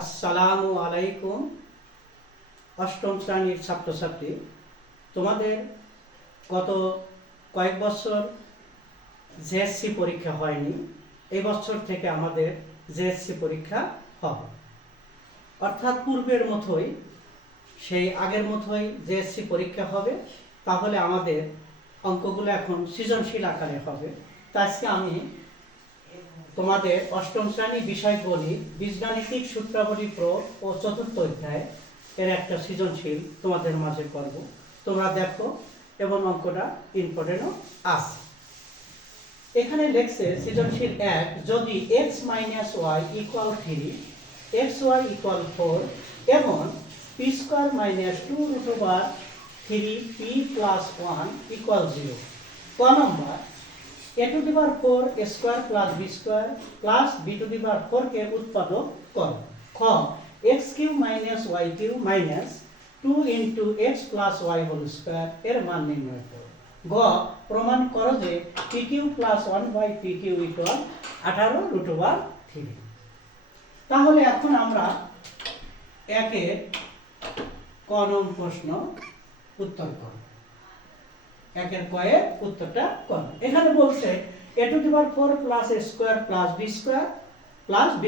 আসসালামু আলাইকুম। অষ্টম শ্রেণীর ছাত্রছাত্রী, তোমাদের গত কয়েক বছর জেএসসি পরীক্ষা হয়নি। এই বছর থেকে আমাদের জেএসসি পরীক্ষা হবে, অর্থাৎ পূর্বের মতোই, সেই আগের মতোই জেএসসি পরীক্ষা হবে। তাহলে আমাদের অঙ্কগুলো এখন সৃজনশীল আকারে হবে। তা আজকে আমি তোমাদের অষ্টম শ্রেণী বিষয় গণিত বীজগাণিতিক সূত্রাবলী প্রয়োগ ও চতুর্থ অধ্যায় এর একটা সৃজনশীল তোমাদের মাঝে করব। তোমরা দেখো এবং অঙ্কটা ইম্পর্টেন্টও আছে। এখানে লেখছে সৃজনশীল 1, যদি x - y = 3, xy = 4 এবং p² - 2√3p + 1 = 0। ক নম্বর, a⁴ square plus b² plus b⁴ কে উৎপাদক করো। খ, x³ - y³ minus 2 × x + y² এর মান নির্ণয় করো। গ, প্রমাণ করো যে pq + 1/pq = 18√3। তাহলে এখন আমরা একের ক নং প্রশ্ন উত্তর করব। একের কয়ের উত্তরটা করো। এখানে বলছে a⁴ plus a² plus b² plus b⁴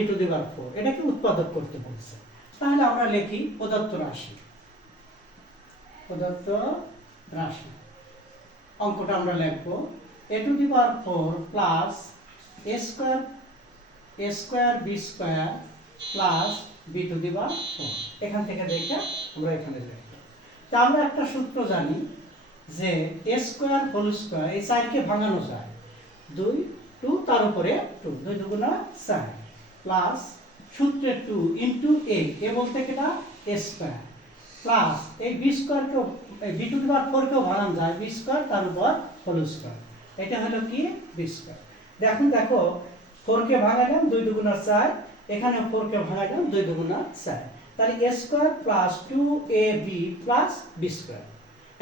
এটাকে উৎপাদক করতে বলছে। তাহলে আমরা লিখি প্রদত্ত রাশি। প্রদত্ত রাশি অঙ্কটা আমরা লিখব a⁴ plus a² b² plus b⁴। এখান থেকে দেখে আমরা এখানে লিখব। তা আমরা একটা সূত্র জানি যে a² এই 4 কে ভাঙানো যায় 2, 2 তার উপরে 2, 2 দুগুণা 4 প্লাস সূত্রে 2 × a বলতে কেটা a² প্লাস এই b² কে b⁴ কেও ভাঙানো যায় b² তার উপর হোল²। এটা হলো কি b²। দেখো 4 কে ভাঙালাম 2 দুগুণা 4, এখানে 4 কে ভাঙালাম 2 দুগুণা 4, তাহলে a² plus 2ab plus b²।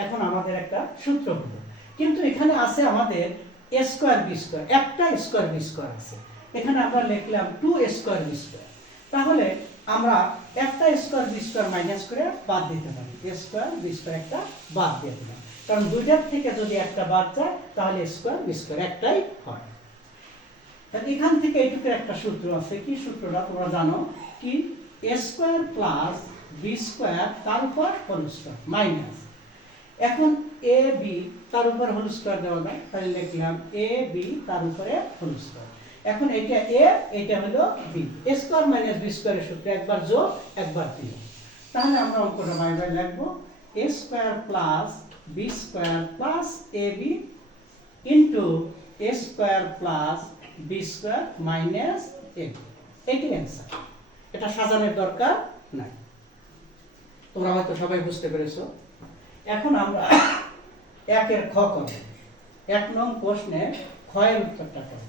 এখন আমাদের একটা সূত্র হলো, কিন্তু এখানে আছে আমাদের a² b², একটা স্কয়ার b² আছে। এখানে আমরা লিখলাম 2a² b²। তাহলে আমরা একটা স্কয়ার b² মাইনাস করে বাদ দিতে পারি, a² b² একটা বাদ দিয়ে দিলাম, কারণ দুইটার থেকে যদি একটা বাদ যায় তাহলে a² b² একটাই হয়। তাহলে এখান থেকে এইটুকু একটা সূত্র আছে। কি সূত্রটা তোমরা জানো কি, a² প্লাস b² তার উপর হোল² মাইনাস, এখন a b তার উপর হোল² দেওয়া যায়, তাহলে লিখলাম a b তার উপরে হোল²। এখন এটা a, এটা হলো b, a² - b² এর সূত্র একবার যোগ একবার বিয়োগ। তাহলে আমরা অঙ্কটা বাই বাই লিখব a² plus b² plus ab into a² plus b² minus ab। এটাই অ্যানসার। এটা সাজানোর দরকার নাই, তোমরা হয়তো সবাই বুঝতে পেরেছো। এখন আমরা একের খ করব। 1 নং প্রশ্নে খ এর উত্তরটা করব।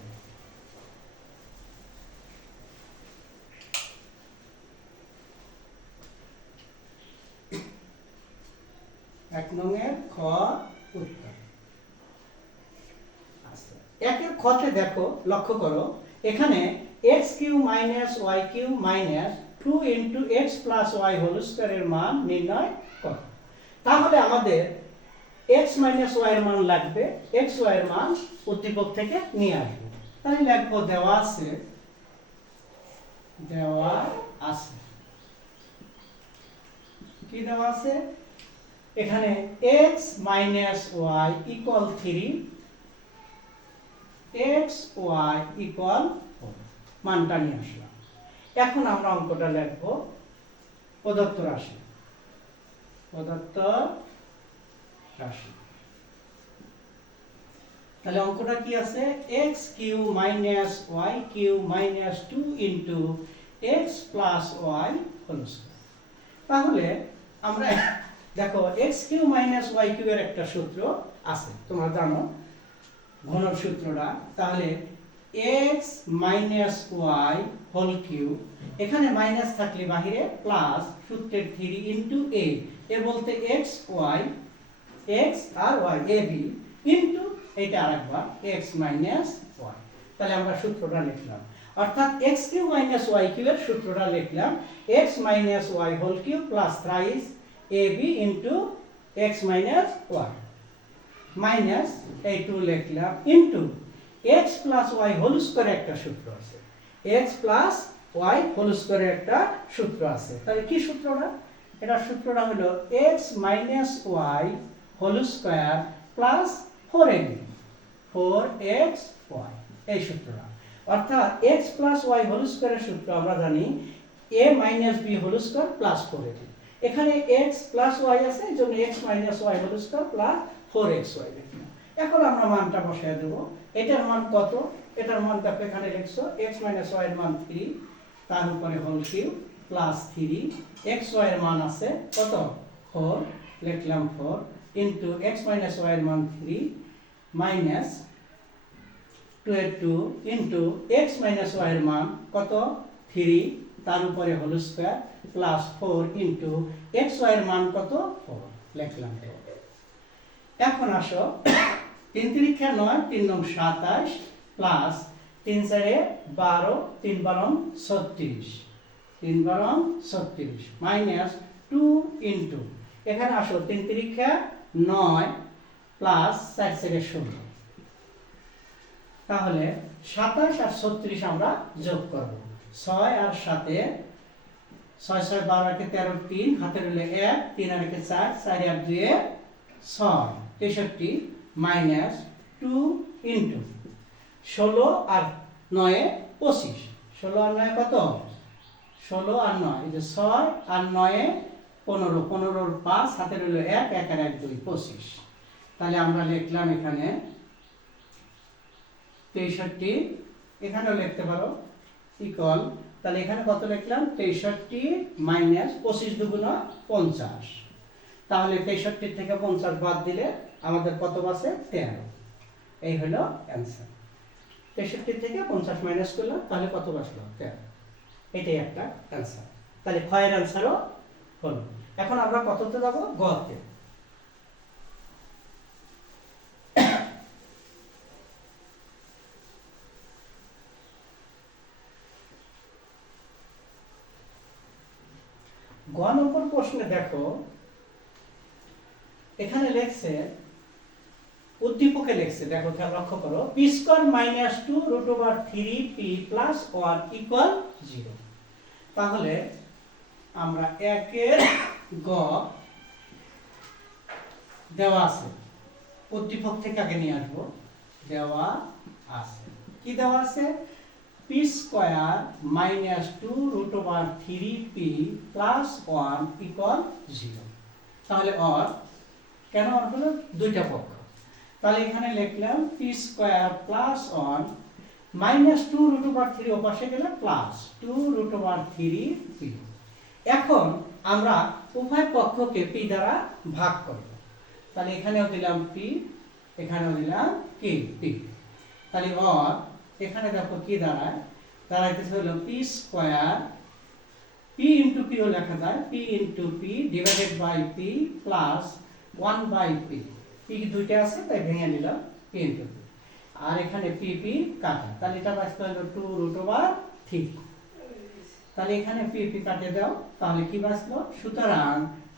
1 নং এর খ উত্তর। আচ্ছা, একের খতে দেখো, লক্ষ্য করো, এখানে x³ - y³ minus 2 × x + y² এর মান নির্ণয় করো। তাহলে আমাদের x - y এর মান লাগবে, x y এর মান উদ্দীপক থেকে নিয়ে আসবো। তাহলে লিখবো দেওয়া আছে কি দেওয়া আছে, এখানে x - y = 3, x y = 4 মানটা নিয়ে আসলাম। এখন আমরা অঙ্কটা লিখবো প্রদত্ত রাশি। প্রদত্ত রাশি, তাহলে অঙ্কটা কি আছে, x³ - y³ minus 2 × x + y²। তাহলে আমরা দেখো x³ - y³ এর একটা সূত্র আছে, তোমরা জানো ঘনর সূত্রটা। তাহলে x - y³ এখানে মাইনাস থাকলে বাহিরে প্লাস সূত্রের 3 × a বলতে x আর y ab ইনটু এটা আরেকবার x - y। তাহলে আমরা সূত্রটা লিখলাম। অর্থাৎ x cube minus y cube এর সূত্রটা লিখলাম x minus y whole cube plus thrice ab into x minus y minus এই 2 লিখলাম into x plus y whole square একটা সূত্র আছে x প্লাস y হোল স্কয়ারের একটা সূত্র আছে। তাহলে কি সূত্রটা? এটা সূত্রটা হলো x minus y whole square plus 4ab 4xy এই সূত্রটা। অর্থাৎ x প্লাস y হোল স্কয়ারের সূত্র আমরা জানি a minus b whole square plus 4ab। এখানে x প্লাস y আছে এজন্য x minus y whole square plus 4xy লিখলাম। এখন আমরা মানটা বসায় দেব। এটার মান কত? এটার মান দেখো এখানে লিখছো x মাইনাস y এর মান 3 তার উপরে হোল কিউব প্লাস 3 xy এর মান আছে কত 4 লিখলাম 4 ইনটু x মাইনাস y এর মান 3 minus 2 into x minus y এর মান কত 3 তার উপরে whole square plus 4 into xy এর মান কত 4 লিখলাম। এখন আসো 3 3 9 3 9 27 প্লাস 3 4 12 3 12 36 3 12 36 মাইনাস 2 ইনটু এখানে আসো 3 3 9 প্লাস 4 4 16 তাহলে 27 আর 36 আমরা যোগ করব 6 আর 7 6 6 12 কে 13 3 হাতে রইলে 1 3 আর 1 4 4 আর 2 6 63 মাইনাস 2 ইনটু 16 আর 9 25 16 আর 9 কত 16 আর 9 এই যে 6 আর 9 15 15 এর 5 হাতে রইল 1 1 আর 1 2 25 তাহলে আমরা লিখলাম এখানে 63 এখানেও লিখতে পারো ইকুয়াল তাহলে এখানে কত লিখলাম 63 মাইনাস 25 দুগুণ 50 তাহলে 63 থেকে 50 বাদ দিলে আমাদের কত বাঁচে 13 এই হলো অ্যানসার 63 থেকে 50 মাইনাস করলাম তাহলে কত বাঁচলো 13 এটাই একটা অ্যানসার। তাহলে ক্ষয়ের অ্যানসারও হলো। এখন আমরা কততে যাব গতে। গ নম্বর প্রশ্নে দেখো এখানে লেখছে উদ্দীপকে লেখছে দেখো খেয়াল লক্ষ্য করো p square minus 2 root over 3p plus 1 equal 0। তাহলে আমরা একের গ দেওয়া আছে উদ্দীপক থেকে আগে নিয়ে আসবো দেওয়া আছে কি দেওয়া আছে p square minus 2 root over 3p plus 1 equal 0। তাহলে অর কেন অর হলো দুইটা পক্ষ তাহলে এখানে লিখলাম p square plus 1 minus 2 root over 3 ওপাশে গেলে প্লাস 2 রুট ওভার 3p। এখন আমরা উভয় পক্ষকে p দ্বারা ভাগ করব তাহলে এখানেও দিলাম p এখানেও দিলাম কি p তাহলে অর এখানে দেখো কি দাঁড়ায় দাঁড়াইতেছে হলো p square p into p ও লেখা যায় p into p divided by p plus 1 by p p দুইটা আছে তাই ভেঙে নিলাম p ইনটু p আর এখানে p p কাটা তাহলে এটা বাঁচতে হলো 2 রুট ওভার 3 তাহলে এখানে p p কাটে দাও তাহলে কি বাঁচলো সুতরাং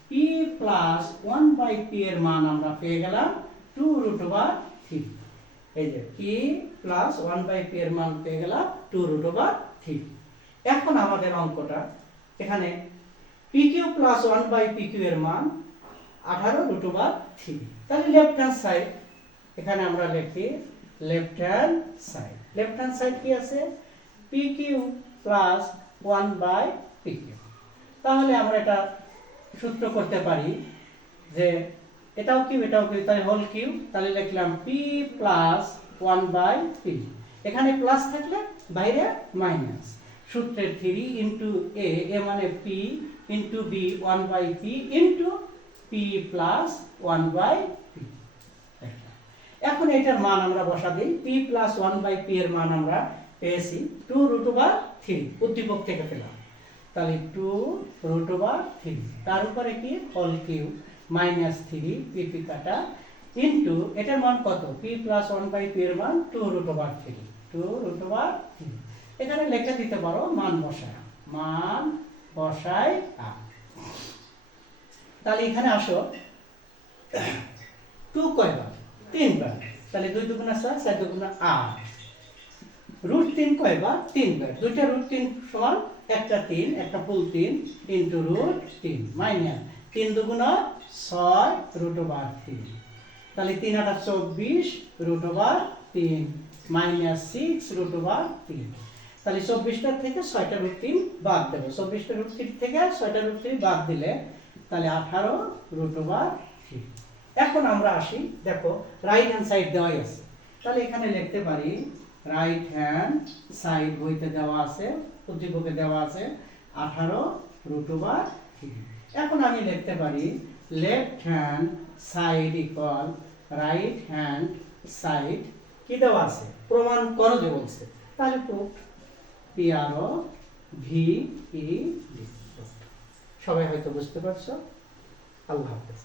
p প্লাস 1 বাই p এর মান আমরা পেয়ে গেলাম 2 রুট ওভার 3। এই যে p প্লাস 1 বাই p এর মান পেয়ে গেলাম 2 রুট ওভার 3। এখন আমাদের অঙ্কটা এখানে p q plus 1 by p q এর মান 18 রুট ওভার 3। তাহলে লেফট হ্যান্ড সাইড এখানে আমরা লিখি লেফট হ্যান্ড সাইড কি আছে p q plus 1 by p q. তাহলে আমরা এটা সূত্র করতে পারি যে এটাও কিউ তাহলে হোল কিউ তাহলে লিখলাম p প্লাস 1 বাই p এখানে প্লাস থাকলে বাইরে মাইনাস সূত্রের 3 ইনটু a মানে p into b 1 by p into p plus 1 by p। এখন এটার মান আমরা বসা দিই p প্লাস 1 বাই p এর মান আমরা পেয়েছি 2 রুট ওভার 3 উদ্দীপক থেকে পেলাম তাহলে 2 রুট ওভার 3 তার উপরে কি whole cube minus 3 p p কাটা ইনটু এটার মান কত p প্লাস 1 বাই p এর মান 2 রুট ওভার 3 2 রুট ওভার 3 এখানে লেখা দিতে পারো মান বসায়, মান বসাই আ। তাহলে এখানে আসো, 2 কয়বার? 3 বার। তাহলে 2 দুগুণা 4, 4 দুগুণা 8। √3 কয়বার? 3 বার। দুইটা √3 সমান একটা 3, একটা ফুল 3 ইনটু √3 মাইনাস 3 দুগুণা 6 √3। তাহলে 3 8 24 √3 মাইনাস 6 √3। তাহলে 24টার থেকে 6টা √3 বাদ দেব। 24টা √3 থেকে 6টা √3 বাদ দিলে তাহলে 18 √3। এখন আমরা আসি, দেখো রাইট হ্যান্ড সাইড দেওয়াই আছে, তাহলে এখানে লিখতে পারি রাইট হ্যান্ড সাইড বইতে দেওয়া আছে, উদ্দীপকে দেওয়া আছে 18 √3। এখন আমি লিখতে পারি left hand side equal right hand side, কি দেওয়া আছে? প্রমাণ করো যে বলছে, তাহলে প্রুফ PRO VE। সবাই হয়তো বুঝতে পারছো। আল্লাহ হাফেজ।